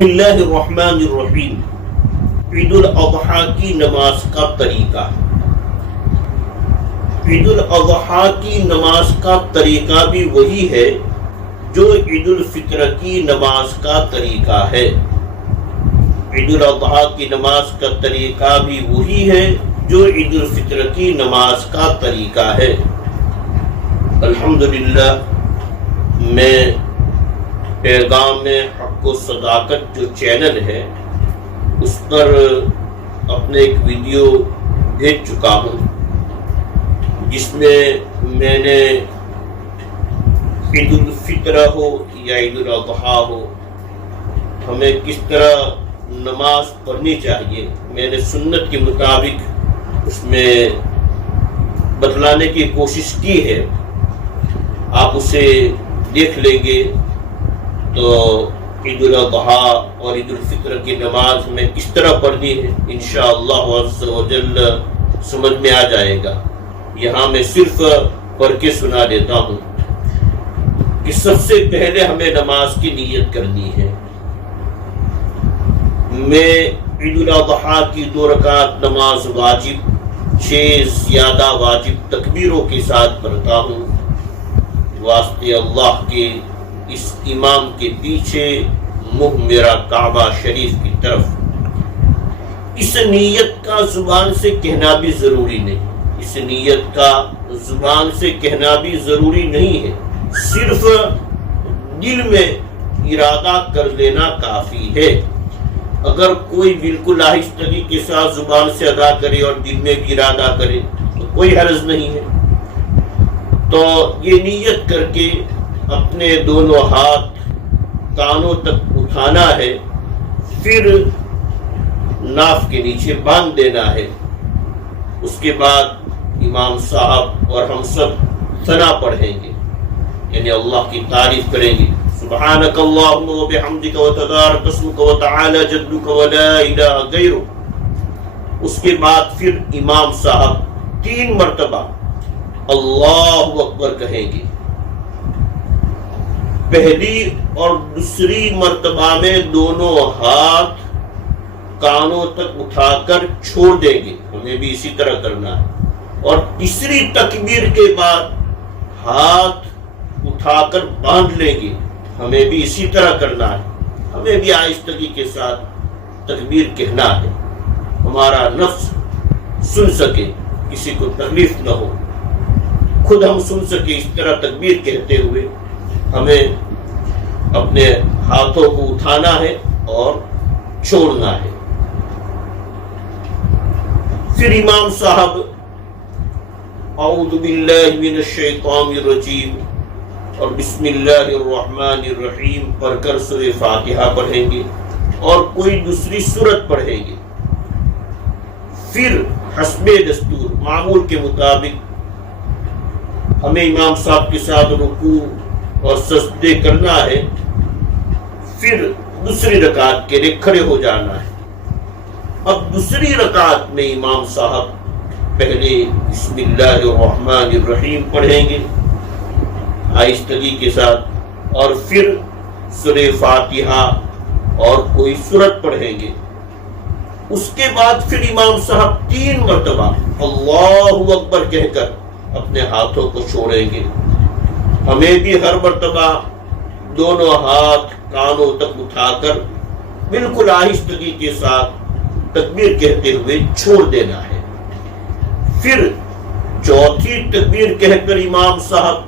بسم اللہ الرحمن الرحیم۔ عید الاضحیٰ کی نماز کا طریقہ۔ عید الاضحیٰ کی نماز کا طریقہ بھی وہی ہے جو عید الفطر کی نماز کا طریقہ ہے۔ عید الاضحیٰ کی نماز کا طریقہ بھی وہی ہے جو عید الفطر کی نماز کا طریقہ ہے۔ الحمدللہ میں پیغام حق و صداقت جو چینل ہے اس پر اپنے ایک ویڈیو بھیج چکا ہوں، جس میں میں نے عید الفطر ہو یا عید الاضحیٰ ہو ہمیں کس طرح نماز پڑھنی چاہیے، میں نے سنت کے مطابق اس میں بتلانے کی کوشش کی ہے۔ آپ اسے دیکھ لیں گے تو عید الاضحیٰ اور عید الفطر کی نماز میں کس طرح پڑھنی ہے انشاءاللہ عز و جل سمجھ میں آ جائے گا۔ یہاں میں صرف پڑھ کے سنا دیتا ہوں کہ سب سے پہلے ہمیں نماز کی نیت کرنی ہے۔ میں عید الاضحیٰ کی 2 رکعت نماز واجب 6 زیادہ واجب تکبیروں کے ساتھ پڑھتا ہوں، واسطے اللہ کے اس امام کے پیچھے منہ میرا کعبہ شریف کی طرف۔ اس نیت کا زبان سے کہنا بھی ضروری نہیں، اس نیت کا زبان سے کہنا بھی ضروری نہیں ہے، صرف دل میں ارادہ کر لینا کافی ہے۔ اگر کوئی بالکل آہستگی کے ساتھ زبان سے ادا کرے اور دل میں بھی ارادہ کرے تو کوئی حرج نہیں ہے۔ تو یہ نیت کر کے اپنے دونوں ہاتھ کانوں تک اٹھانا ہے، پھر ناف کے نیچے باندھ دینا ہے۔ اس کے بعد امام صاحب اور ہم سب ثنا پڑھیں گے، یعنی اللہ کی تعریف کریں گے، سبحانک اللہم و بحمدک و تبارک اسمک و تعالی جدک و لا الہ غیرک۔ اس کے بعد پھر امام صاحب 3 مرتبہ اللہ اکبر کہیں گے۔ پہلی اور دوسری مرتبہ میں دونوں ہاتھ کانوں تک اٹھا کر چھوڑ دیں گے، ہمیں بھی اسی طرح کرنا ہے۔ اور تیسری تکبیر کے بعد ہاتھ اٹھا کر باندھ لیں گے، ہمیں بھی اسی طرح کرنا ہے۔ ہمیں بھی آہستگی کے ساتھ تکبیر کہنا ہے، ہمارا نفس سن سکے، کسی کو تکلیف نہ ہو، خود ہم سن سکے۔ اس طرح تکبیر کہتے ہوئے ہمیں اپنے ہاتھوں کو اٹھانا ہے اور چھوڑنا ہے۔ پھر امام صاحب اعوذ باللہ من الشیطان الرجیم اور بسم اللہ الرحمن الرحیم پڑھ کر سورہ فاتحہ پڑھیں گے اور کوئی دوسری سورت پڑھیں گے۔ پھر حسب دستور معمول کے مطابق ہمیں امام صاحب کے ساتھ رکوع اور سجدے کرنا ہے، پھر دوسری رکعت کے لیے کھڑے ہو جانا ہے۔ اب دوسری رکعت میں امام صاحب پہلے بسم اللہ الرحمن الرحیم پڑھیں گے آہستگی کے ساتھ، اور پھر سورہ فاتحہ اور کوئی سورت پڑھیں گے۔ اس کے بعد پھر امام صاحب 3 مرتبہ اللہ اکبر کہہ کر اپنے ہاتھوں کو چھوڑیں گے۔ ہمیں بھی ہر مرتبہ دونوں ہاتھ کانوں تک اٹھا کر بالکل آہستگی کے ساتھ تکبیر کہتے ہوئے چھوڑ دینا ہے۔ پھر چوتھی تکبیر کہہ کر امام صاحب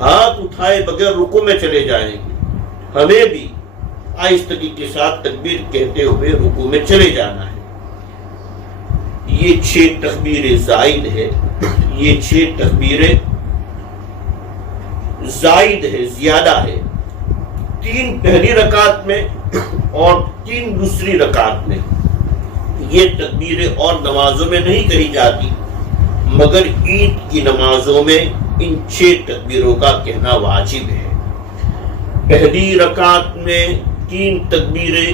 ہاتھ اٹھائے بغیر رکوع میں چلے جائیں گے، ہمیں بھی آہستگی کے ساتھ تکبیر کہتے ہوئے رکوع میں چلے جانا ہے۔ یہ 6 تکبیریں زائد ہے، یہ 6 تکبیریں زائد ہے، زیادہ ہے۔ 3 پہلی رکعت میں اور 3 دوسری رکعت میں۔ یہ تکبیریں اور نمازوں میں نہیں کہی جاتی، مگر عید کی نمازوں میں ان 6 تکبیروں کا کہنا واجب ہے۔ پہلی رکعت میں 3 تکبیریں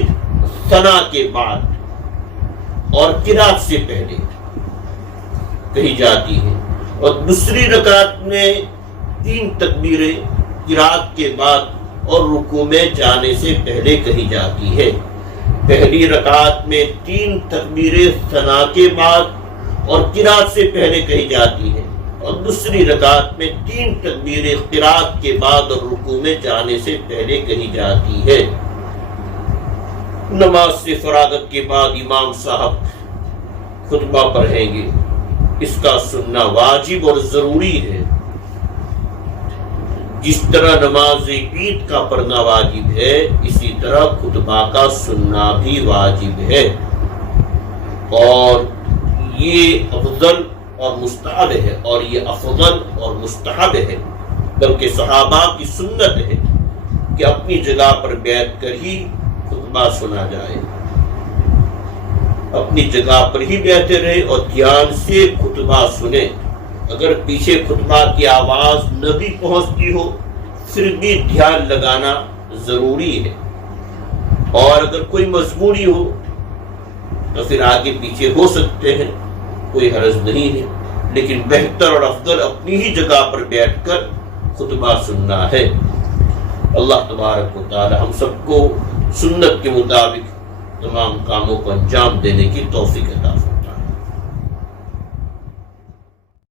ثنا کے بعد اور قرات سے پہلے کہی جاتی ہیں، اور دوسری رکعت میں 3 تکبیریں قرات کے بعد اور رکوع میں جانے سے پہلے کہی جاتی ہے۔ پہلی رکعت میں 3 تکبیر ثنا کے بعد اور قرات سے پہلے کہی جاتی ہے، اور دوسری رکعت میں 3 تکبیر قرات کے بعد اور رکوع میں جانے سے پہلے کہی جاتی ہے۔ نماز سے فراغت کے بعد امام صاحب خطبہ پڑھیں گے، اس کا سننا واجب اور ضروری ہے۔ جس طرح نماز عید کا پڑھنا واجب ہے، اسی طرح خطبہ کا سننا بھی واجب ہے، اور یہ افضل اور مستحب ہے، اور یہ افضل اور مستحب ہے، بلکہ صحابہ کی سنت ہے کہ اپنی جگہ پر بیٹھ کر ہی خطبہ سنا جائے، اپنی جگہ پر ہی بیٹھے رہے اور دھیان سے خطبہ سنیں۔ اگر پیچھے خطبہ کی آواز نہ بھی پہنچتی ہو پھر بھی دھیان لگانا ضروری ہے، اور اگر کوئی مجبوری ہو تو پھر آگے پیچھے ہو سکتے ہیں، کوئی حرج نہیں ہے، لیکن بہتر اور افضل اپنی ہی جگہ پر بیٹھ کر خطبہ سننا ہے۔ اللہ تبارک و تعالی ہم سب کو سنت کے مطابق تمام کاموں کو انجام دینے کی توفیق عطا فرمائے۔